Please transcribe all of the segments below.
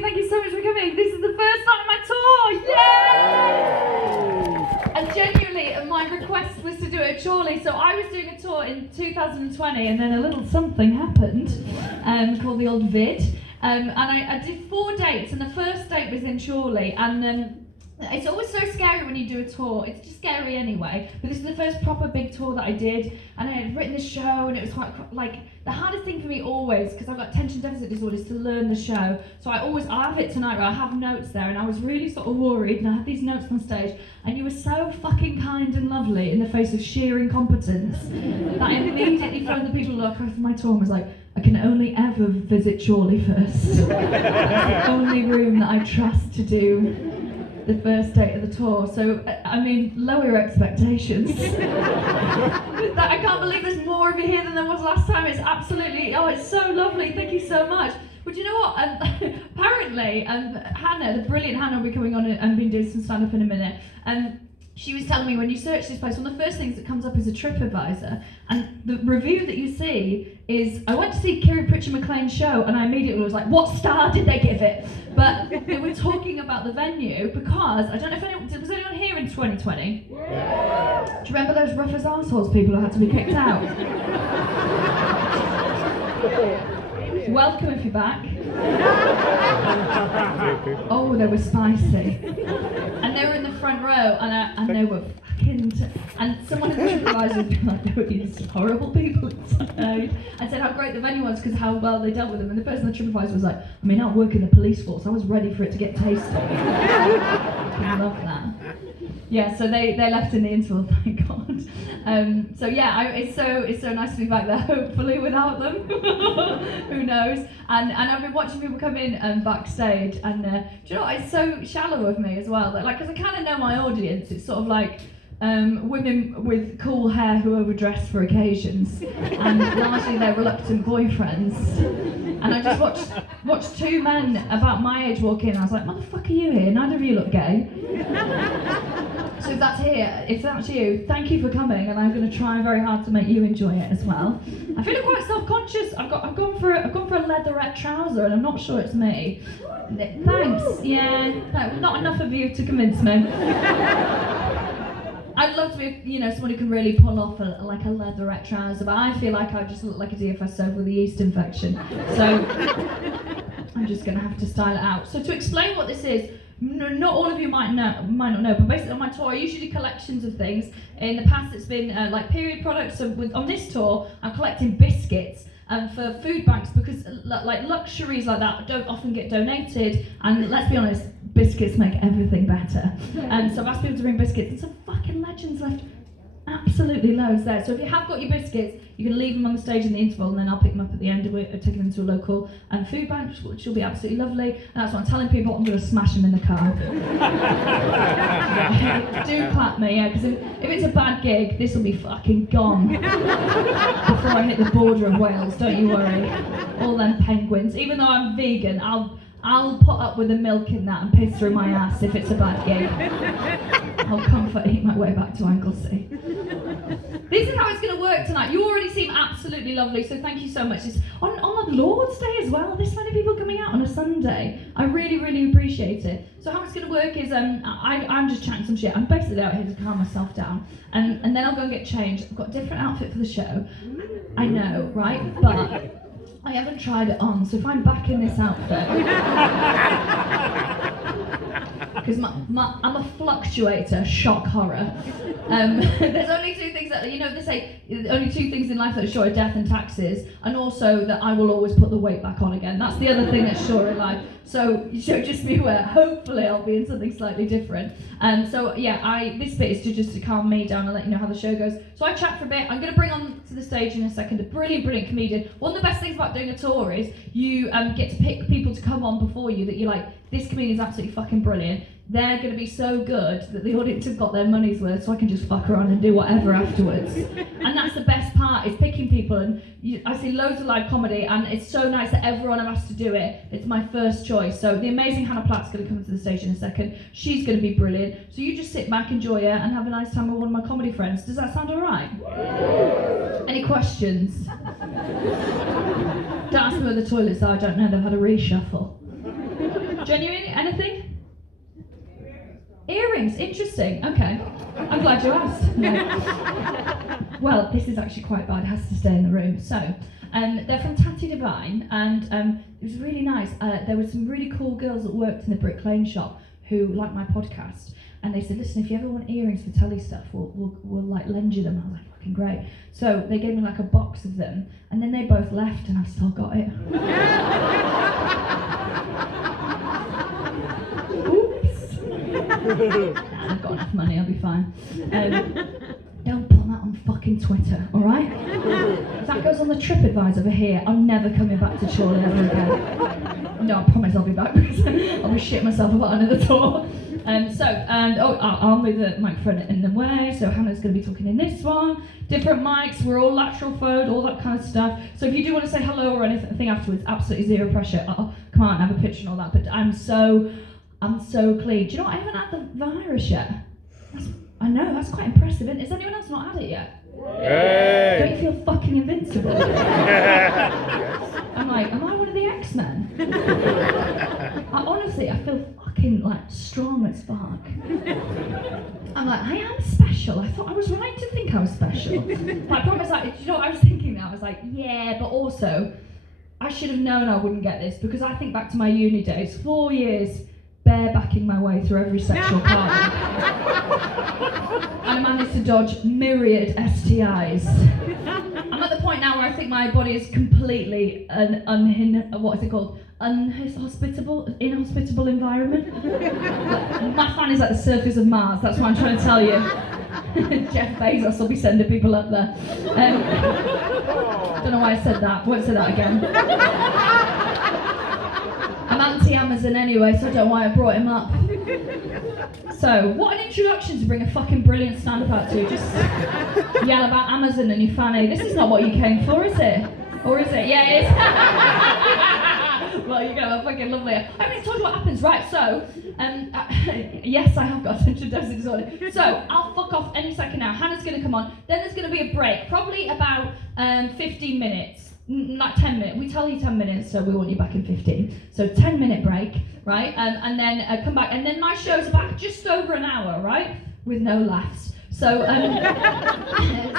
thank you so much for coming. This is the first night of my tour. Yay! And genuinely, my request was to do it at Chorley. So I was doing a tour in 2020, and then a little something happened called the old vid. And I did 4 dates, and the first date was in Chorley. And it's always so scary when you do a tour. It's just scary anyway. But this is the first proper big tour that I did, and I had written the show, and it was quite like the hardest thing for me always, because I've got attention deficit disorder, is to learn the show. So I have it tonight where I have notes there, and I was really sort of worried, and I had these notes on stage, and you were so fucking kind and lovely in the face of sheer incompetence that I immediately phoned the people who looked after my tour and was like, I can only ever visit Chorley first. That's the only room that I trust to do the first date of the tour. So, I mean, lower your expectations. I can't believe there's more of you here than there was last time. It's absolutely, it's so lovely. Thank you so much. But you know what? Apparently, Hannah, the brilliant Hannah, will be coming on and been doing some stand-up in a minute. She was telling me when you search this place, one of the first things that comes up is a TripAdvisor, and the review that you see is, I went to see Kiri McLean's show, and I immediately was like, what star did they give it? But they were talking about the venue because, I don't know if was anyone here in 2020? Yeah. Do you remember those rough as arseholes people who had to be kicked out? Welcome if you're back. Oh, they were spicy. And they were in the front row, and they were fucking... And someone in the TripAdvisor was like, there were these horrible people inside. I said how great the venue was because how well they dealt with them. And the person in the TripAdvisor was like, I mean, I work in the police force. I was ready for it to get tasty. I love that. Yeah, so they left in the interval, thank God. So yeah, it's so nice to be back there, hopefully without them. Who knows? And I've been watching people come in backstage, and do you know what? It's so shallow of me as well. That, like, because I kind of know my audience. It's sort of like women with cool hair who overdress for occasions, and largely their reluctant boyfriends. And I just watched 2 men about my age walk in. I was like, motherfucker, you here? Neither of you look gay. So if that's you, thank you for coming, and I'm going to try very hard to make you enjoy it as well. I feel quite self-conscious. I've gone for a leatherette trouser, and I'm not sure it's me. Thanks. Yeah, no, not enough of you to convince me. I'd love to be, someone who can really pull off a leatherette trouser, but I feel like I just look like a DFS served with a yeast infection. So I'm just going to have to style it out. So to explain what this is, not all of you might not know, but basically on my tour I usually do collections of things. In the past it's been like period products, so on this tour I'm collecting biscuits for food banks, because like luxuries like that don't often get donated, and let's be honest, biscuits make everything better. And so I've asked people to bring biscuits, and some fucking legends left absolutely loads there. So if you have got your biscuits, you can leave them on the stage in the interval, and then I'll pick them up at the end of it, taking them to a local food bank, which will be absolutely lovely. And that's what I'm telling people, I'm going to smash them in the car. Do clap me, yeah, because if it's a bad gig, this will be fucking gone before I hit the border of Wales, don't you worry. All them penguins. Even though I'm vegan, I'll put up with the milk in that and piss through my ass if it's a bad gig. I'll comfort eat my way back to Anglesey. This is how it's going to work tonight. You already seem absolutely lovely, so thank you so much. It's on the Lord's Day as well. This many people coming out on a Sunday. I really, really appreciate it. So how it's going to work is I'm just chatting some shit. I'm basically out here to calm myself down, and then I'll go and get changed. I've got a different outfit for the show. I know, right? But I haven't tried it on, so if I'm back in this outfit, because I'm a fluctuator, shock horror. There's only 2 things that, they say, only 2 things in life that are sure: death and taxes, and also that I will always put the weight back on again. That's the other thing that's sure in life. So just be aware, hopefully I'll be in something slightly different. So yeah, this bit is just to calm me down and let you know how the show goes. So I chat for a bit. I'm going to bring on to the stage in a second a brilliant, brilliant comedian. One of the best things about doing a tour is you get to pick people to come on before you that you're like, this comedian's absolutely fucking brilliant. They're going to be so good that the audience have got their money's worth, so I can just fuck around and do whatever afterwards. And that's the best part, is picking people. And I see loads of live comedy, and it's so nice that everyone I've asked to do it, it's my first choice. So the amazing Hannah Platt's going to come to the stage in a second. She's going to be brilliant. So you just sit back, enjoy it, and have a nice time with one of my comedy friends. Does that sound all right? Any questions? Don't ask me where the toilets are, I don't know, they've had a reshuffle. Genuinely, anything? Earrings, interesting. Okay, I'm glad you asked. No. Well, this is actually quite bad. It has to stay in the room. So, they're from Tatty Divine, and it was really nice. There were some really cool girls that worked in the Brick Lane shop who liked my podcast, and they said, "Listen, if you ever want earrings for telly stuff, we'll like lend you them." I was like, "Fucking great!" So they gave me like a box of them, and then they both left, and I've still got it. I've got enough money, I'll be fine. Don't put that on fucking Twitter, alright? If that goes on the TripAdvisor over here, I'm never coming back to Chorley ever again. No, I promise I'll be back because I'll be shitting myself about another tour. I'll move the microphone in the way, so Hannah's going to be talking in this one. Different mics, we're all lateral flowed, all that kind of stuff. So if you do want to say hello or anything afterwards, absolutely zero pressure. I'll come out and have a picture and all that, but I'm so clean. Do you know what? I haven't had the virus yet. I know, that's quite impressive, isn't it? Has anyone else not had it yet? Hey. Don't you feel fucking invincible? I'm like, am I one of the X-Men? Honestly, I feel fucking like strong as fuck. I'm like, I am special. I thought I was right to think I was special. But I promise, like, you know what I was thinking now? I was like, yeah, but also, I should have known I wouldn't get this because I think back to my uni days, 4 years, barebacking my way through every sexual partner. And I managed to dodge myriad STIs. I'm at the point now where I think my body is completely an inhospitable environment. My fan is like the surface of Mars, that's what I'm trying to tell you. Jeff Bezos will be sending people up there. Don't know why I said that, won't say that again. I'm anti-Amazon anyway, so I don't know why I brought him up. So, what an introduction to bring a fucking brilliant stand-up out to. Just yell about Amazon and your fanny. This is not what you came for, is it? Or is it? Yeah, it is. Well, you're going to have fucking lovely. I haven't even told you what happens. Right, so, yes, I have got central dosage disorder. So, I'll fuck off any second now. Hannah's going to come on. Then there's going to be a break, probably about 15 minutes. Like 10 minutes, we tell you 10 minutes, so we want you back in 15. So 10-minute break, right? And then come back, and then my show's back just over an hour, right? With no laughs. So,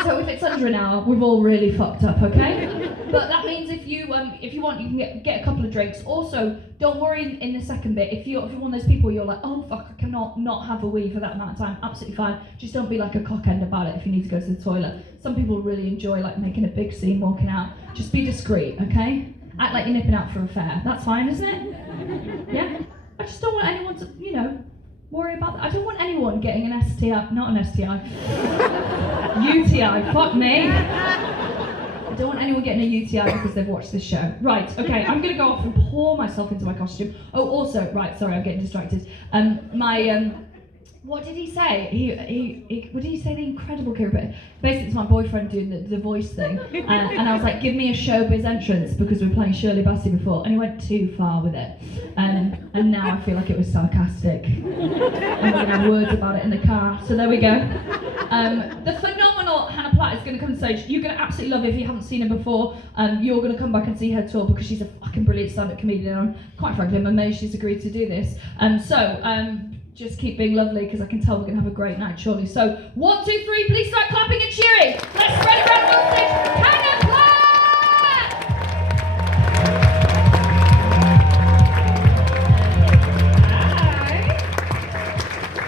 so if it's under an hour, we've all really fucked up, okay? But that means if you want, you can get a couple of drinks. Also, don't worry in the second bit. If you're one of those people, you're like, oh fuck, I cannot not have a wee for that amount of time. Absolutely fine. Just don't be like a cockend about it if you need to go to the toilet. Some people really enjoy like making a big scene, walking out. Just be discreet, okay? Act like you're nipping out for a fare. That's fine, isn't it? Yeah? I just don't want anyone to, worry about that. I don't want anyone getting an STI, not an STI. UTI, fuck me. I don't want anyone getting a UTI because they've watched this show. Right, okay, I'm gonna go off and pour myself into my costume. Oh, also, right, sorry, I'm getting distracted. What did he say? What did he say? The incredible kiri. Basically, it's my boyfriend doing the voice thing, and I was like, "Give me a showbiz entrance," because we were playing Shirley Bassey before, and he went too far with it, and now I feel like it was sarcastic. And we're gonna have words about it in the car. So there we go. The phenomenal Hannah Platt is gonna come to stage. You're gonna absolutely love it if you haven't seen her before. You're gonna come back and see her tour because she's a fucking brilliant stand-up comedian. And quite frankly, I'm amazed she's agreed to do this. Just keep being lovely because I can tell we're going to have a great night, surely. So, 1, 2, 3, please start clapping and cheering. Let's spread it around the stage. Hannah Platt! Hi.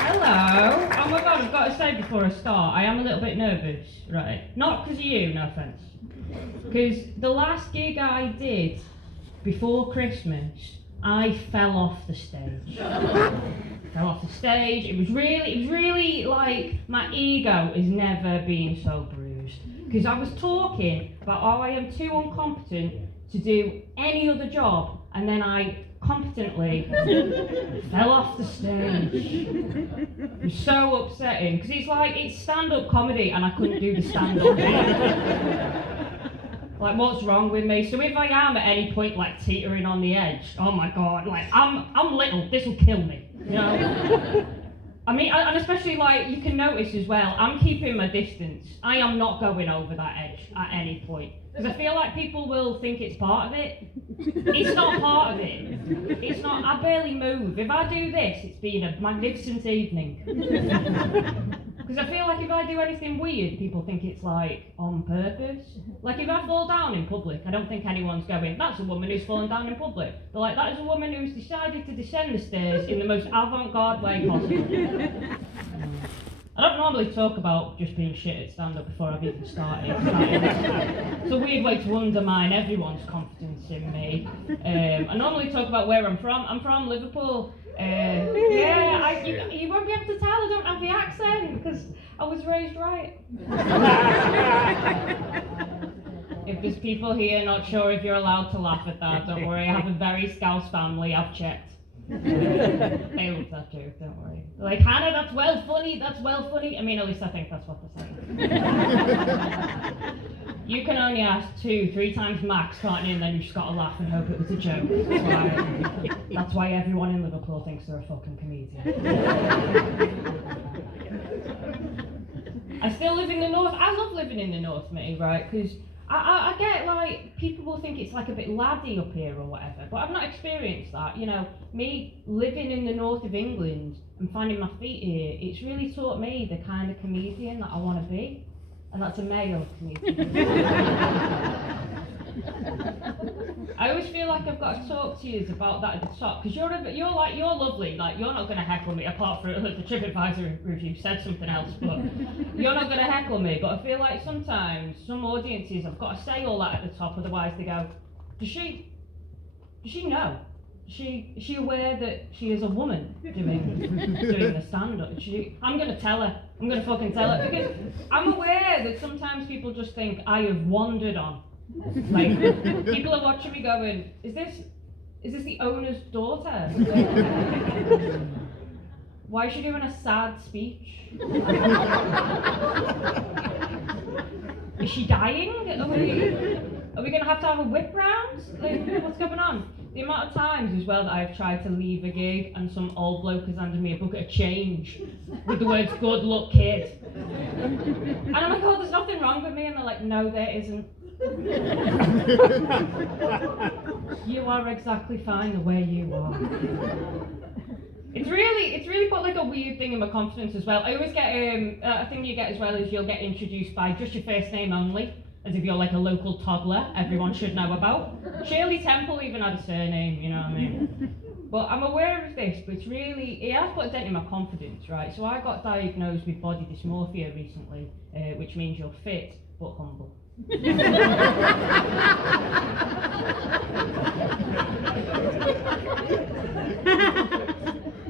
Hello. Oh my god, I've got to say before I start, I am a little bit nervous, right? Not because of you, no offence. Because the last gig I did before Christmas, I fell off the stage. Fell off the stage. It was really like my ego has never been so bruised. Because I was talking about how I am too incompetent to do any other job, and then I competently fell off the stage. It was so upsetting because it's stand-up comedy, and I couldn't do the stand-up. Like, what's wrong with me? So if I am at any point like teetering on the edge, oh my god, like I'm little, this will kill me, you know? I mean, and especially like you can notice as well, I'm keeping my distance. I am not going over that edge at any point. Because I feel like people will think it's part of it. It's not part of it. It's not, I barely move. If I do this, it's been a magnificent evening. Because I feel like if I do anything weird, people think it's like on purpose. Like if I fall down in public, I don't think anyone's going, that's a woman who's fallen down in public. They're like, that is a woman who's decided to descend the stairs in the most avant-garde way possible. I don't normally talk about just being shit at stand-up before I've even started. It's a weird way to undermine everyone's confidence in me. I normally talk about where I'm from. I'm from Liverpool. You won't be able to tell I don't have the accent because I was raised right. If there's people here not sure if you're allowed to laugh at that, don't worry. I have a very Scouse family, I've checked. They love that joke, don't worry. They're like, Hannah, that's well funny. I mean, at least I think that's what they're saying. You can only ask 2-3 times max, can't you? And then you just gotta laugh and hope it was a joke. That's why everyone in Liverpool thinks they're a fucking comedian. I still live in the north. I love living in the north, mate, right? Because I get like, people will think it's like a bit laddie up here or whatever, but I've not experienced that. You know, me living in the north of England and finding my feet here, it's really taught me the kind of comedian that I want to be, and that's a male comedian. I always feel like I've got to talk to you about that at the top, because you're lovely, like you're not going to heckle me, apart from the TripAdvisor review said something else, but you're not going to heckle me. But I feel like sometimes some audiences, I've got to say all that at the top, otherwise they go, does she know? Is she aware that she is a woman doing the stand-up? I'm going to tell her. I'm going to fucking tell her, because I'm aware that sometimes people just think I have wandered on. Like, people are watching me going, is this the owner's daughter? Why is she doing a sad speech? Is she dying? Are we going to have a whip round? Like, what's going on? The amount of times as well that I've tried to leave a gig and some old bloke has handed me a bucket of change with the words, good luck kid. And I'm like, oh, there's nothing wrong with me. And they're like, no, there isn't. You are exactly fine the way you are. It's really put like a weird thing in my confidence as well. I always get a thing you get as well is you'll get introduced by just your first name only, as if you're like a local toddler everyone should know about. Shirley Temple even had a surname, you know what I mean? But I'm aware of this, but it has put a dent in my confidence, right? So I got diagnosed with body dysmorphia recently, which means you're fit but humble.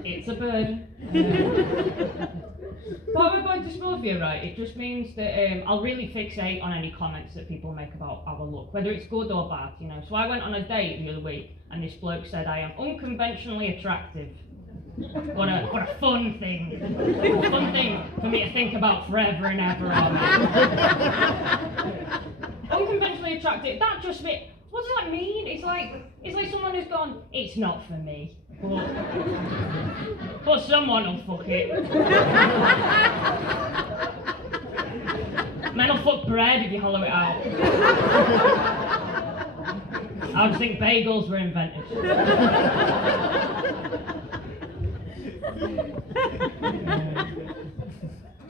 It's a burden. But with body dysmorphia, right, it just means that I'll really fixate on any comments that people make about our look, whether it's good or bad, you know. So I went on a date the other week, and this bloke said I am unconventionally attractive. What a fun thing. Fun thing for me to think about forever and ever. Unconventionally attractive, that just means, what does that mean? It's like someone who's gone, it's not for me. But someone will fuck it. Men will fuck bread if you hollow it out. I just think bagels were invented.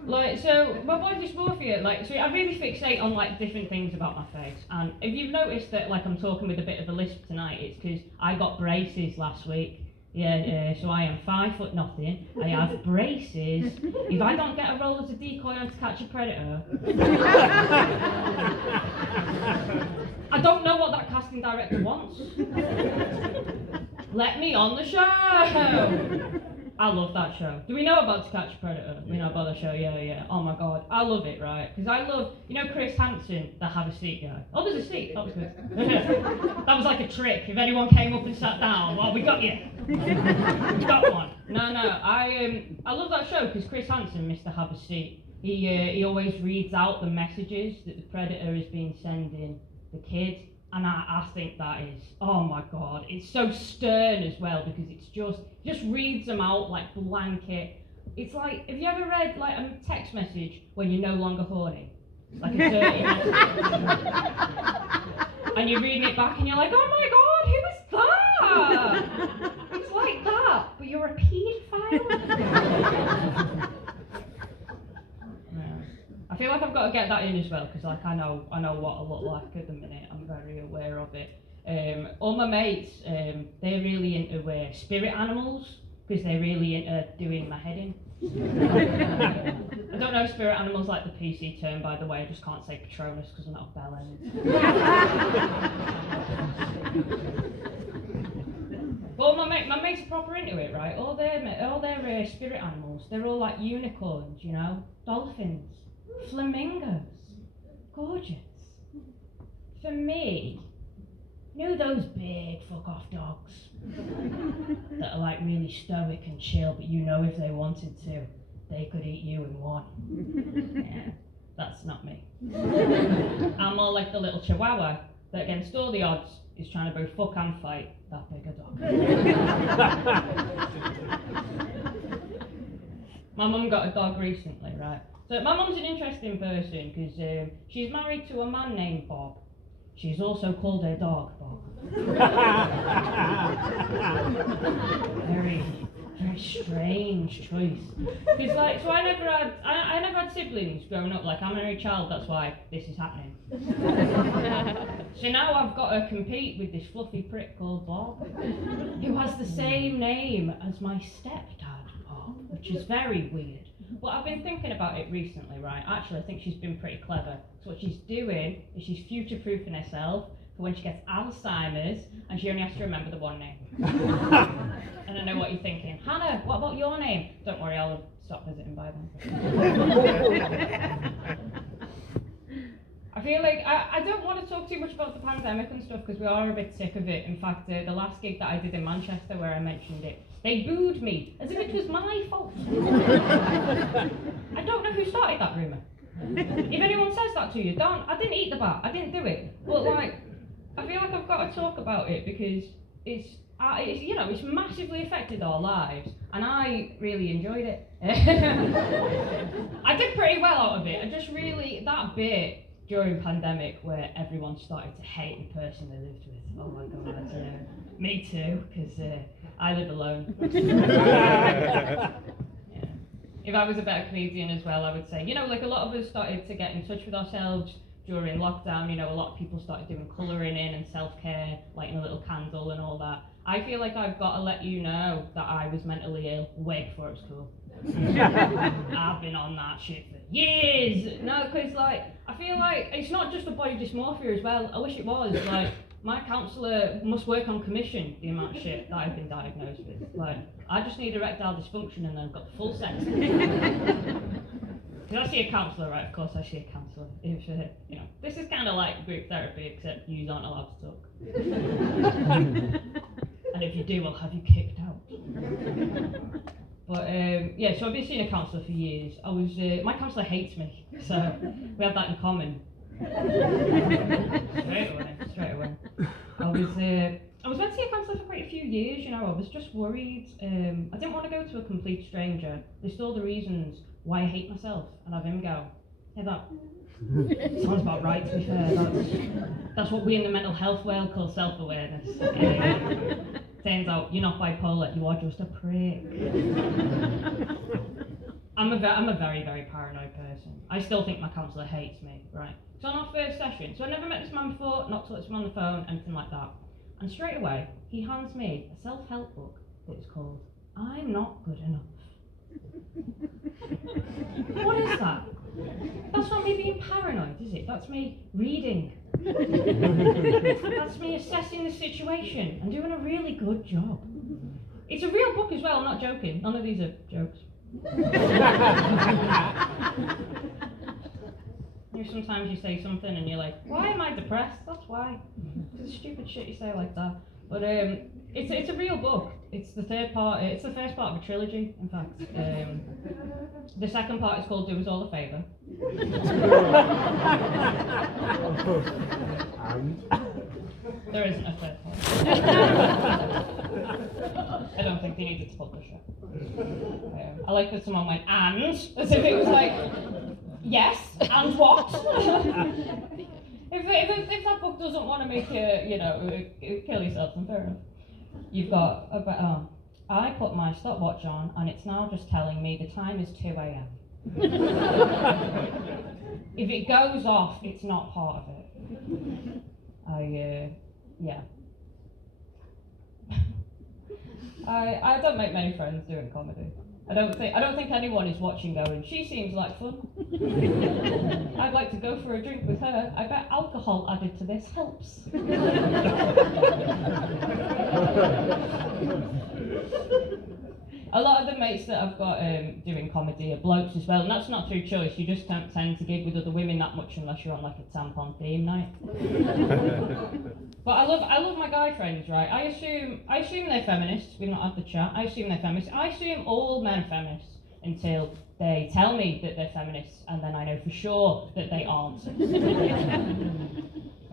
Like, so my body dysmorphia, like, so I really fixate on like different things about my face. And if you've noticed that like I'm talking with a bit of a lisp tonight, it's because I got braces last week. Yeah, so I am 5 foot nothing. I have braces. If I don't get a role as a decoy on To Catch a Predator, I don't know what that casting director wants. Let me on the show. I love that show. Do we know about To Catch a Predator? We know about the show, yeah. Oh my god, I love it, right? Because I love, you know Chris Hansen, the have a seat guy? Oh, there's a seat, that was good. That was like a trick. If anyone came up and sat down, well, we got you. We got one. No, I love that show because Chris Hansen, Mr. Have a Seat, he always reads out the messages that the Predator has been sending the kid. And I think that is, oh my god, it's so stern as well because it's just reads them out like blanket. It's like, have you ever read like a text message when you're no longer horny? like a 30-minute. And you're reading it back and you're like, oh my god, who was that? It's like that, but you're a paedophile. Yeah. I feel like I've got to get that in as well, because like I know what I look like at the minute. I'm very aware of it. All my mates, they're really into spirit animals, because they're really into doing my head in. I don't know spirit animals like the PC term, by the way. I just can't say Patronus because I'm not a bell end. But my mates are proper into it, right? All their spirit animals, they're all like unicorns, you know, dolphins, flamingos, gorgeous. For me, you know those big fuck off dogs that are like really stoic and chill, but you know if they wanted to, they could eat you in one. Yeah, that's not me. I'm more like the little chihuahua that against all the odds is trying to both fuck and fight that bigger dog. My mum got a dog recently, right? So my mum's an interesting person because she's married to a man named Bob. She's also called her dog Bob. Very strange choice. Because like, so I never had siblings growing up. Like I'm an only child, that's why this is happening. So now I've got to compete with this fluffy prick called Bob, who has the same name as my stepdad Bob, which is very weird. But I've been thinking about it recently, right? Actually, I think she's been pretty clever. So what she's doing is she's future-proofing herself for when she gets Alzheimer's and she only has to remember the one name. And I know what you're thinking. Hannah, what about your name? Don't worry, I'll stop visiting by then. I feel like I don't want to talk too much about the pandemic and stuff because we are a bit sick of it. In fact, the last gig that I did in Manchester where I mentioned it, they booed me as if it was my fault. I don't know who started that rumour. If anyone says that to you, I didn't eat the bat, I didn't do it. But like, I feel like I've got to talk about it because it's you know, it's massively affected our lives, and I really enjoyed it. I did pretty well out of it. I just really, that bit during pandemic where everyone started to hate the person they lived with. Oh my god, me too, because I live alone. Yeah. If I was a better comedian as well, I would say, you know, like a lot of us started to get in touch with ourselves during lockdown. You know, a lot of people started doing colouring in and self-care, lighting a little candle and all that. I feel like I've got to let you know that I was mentally ill way before it was cool. I've been on that shit for years. No, because like, I feel like it's not just a body dysmorphia as well. I wish it was. Like, my counsellor must work on commission, the amount of shit that I've been diagnosed with. Like, I just need erectile dysfunction and then I've got full sex. Because I see a counsellor, right? Of course I see a counsellor. If, you know, this is kind of like group therapy, except you aren't allowed to talk. And if you do, I'll have you kicked out. But yeah, so I've been seeing a counsellor for years. My counsellor hates me, so we have that in common. Straight away. I was meant to see a counsellor for quite a few years, you know. I was just worried. I didn't want to go to a complete stranger. List all the reasons why I hate myself, and have him go, hey, that sounds about right, to be fair. That's what we in the mental health world call self-awareness. Turns out you're not bipolar, you are just a prick. I'm a very, very paranoid person. I still think my counsellor hates me, right? So on our first session, so I never met this man before, not talked to him on the phone, anything like that. And straight away, he hands me a self-help book that's called I'm Not Good Enough. What is that? That's not me being paranoid, is it? That's me reading. That's me assessing the situation and doing a really good job. It's a real book as well, I'm not joking. None of these are jokes. You know, sometimes you say something and you're like, why am I depressed? That's why. It's the stupid shit you say like that. But it's a real book. It's the first part of a trilogy, in fact. The second part is called Do Us All a Favour. There isn't a third part. I don't think they needed to publish it. I like that someone went, and? As if it was like, Yes, and what? if that book doesn't want to make you, kill yourself, then fair enough. You've got, I put my stopwatch on and it's now just telling me the time is 2 a.m. If it goes off, it's not part of it. Yeah. I don't make many friends doing comedy. I don't think anyone is watching going, she seems like fun. I'd like to go for a drink with her. I bet alcohol added to this helps. A lot of the mates that I've got doing comedy are blokes as well, and that's not through choice. You just don't tend to gig with other women that much unless you're on like a tampon theme night. But I love my guy friends, right? I assume they're feminists. We've not had the chat. I assume they're feminists. I assume all men are feminists until they tell me that they're feminists, and then I know for sure that they aren't.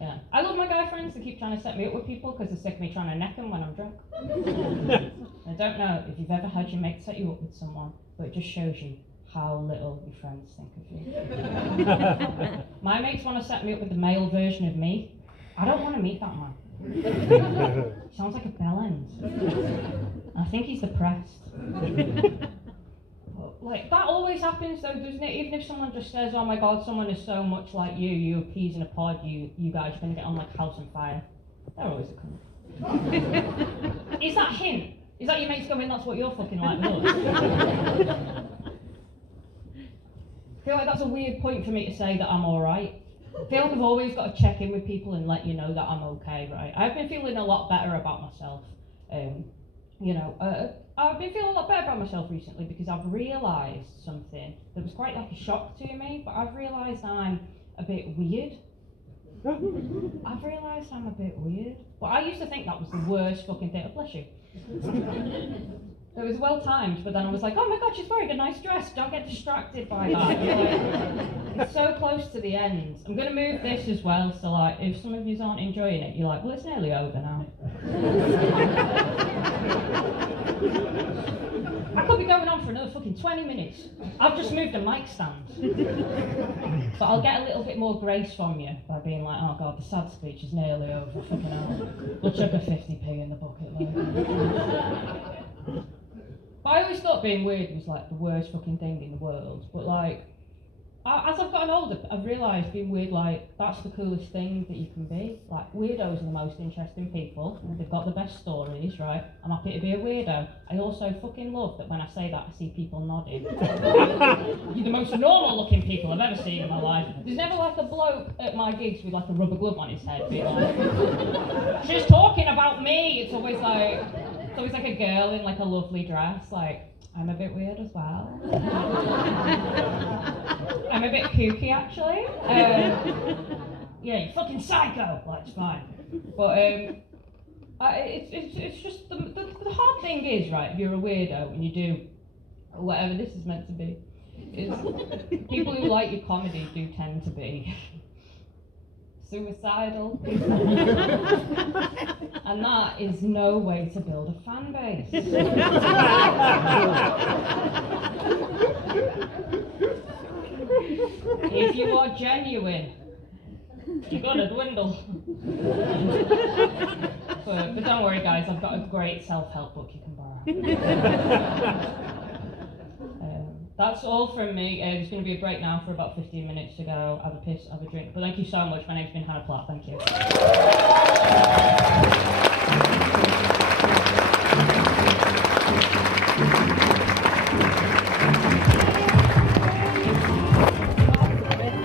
Yeah. I love my guy friends that keep trying to set me up with people because they're sick of me trying to neck them when I'm drunk. I don't know if you've ever had your mate set you up with someone, but it just shows you how little your friends think of you. My mates want to set me up with the male version of me. I don't want to meet that man. He sounds like a bellend. I think he's depressed. Like, that always happens though, doesn't it? Even if someone just says, oh my god, someone is so much like you, you're peas in a pod, you guys are going to get on like house on fire. They're always a cunt. Is that him? Is that your mates going, that's what you're fucking like with us? I feel like that's a weird point for me to say that I'm alright. I feel like I've always got to check in with people and let you know that I'm okay, right? I've been feeling a lot better about myself. I've been feeling a lot better about myself recently because I've realised something that was quite like a shock to me, but I've realised I'm a bit weird. I've realised I'm a bit weird. But I used to think that was the worst fucking thing. Oh, bless you. It was well timed, but then I was like, oh my god, she's wearing a nice dress. Don't get distracted by that. It's so close to the end. I'm going to move this as well, so like, if some of you aren't enjoying it, you're like, well, it's nearly over now. I could be going on for another fucking 20 minutes. I've just moved a mic stand. But I'll get a little bit more grace from you by being like, oh god, the sad speech is nearly over. Fucking hell. We'll chuck a 50p in the bucket later. But I always thought being weird was like the worst fucking thing in the world. But like, as I've gotten older, I've realised being weird, like, that's the coolest thing that you can be. Like, weirdos are the most interesting people. They've got the best stories, right? I'm happy to be a weirdo. I also fucking love that when I say that, I see people nodding. You're the most normal looking people I've ever seen in my life. There's never like a bloke at my gigs with like a rubber glove on his head being like, she's talking about me. It's always like a girl in like a lovely dress, like, I'm a bit weird as well. I'm a bit kooky actually. Yeah, you fucking psycho. Like, it's fine. But it's just the hard thing is, right, if you're a weirdo and you do whatever this is meant to be, is people who like your comedy do tend to be suicidal. And that is no way to build a fan base. If you are genuine, you're gonna dwindle. But don't worry guys, I've got a great self-help book you can borrow. That's all from me. There's going to be a break now for about 15 minutes to go have a piss, have a drink. But thank you so much. My name's been Hannah Platt. Thank you.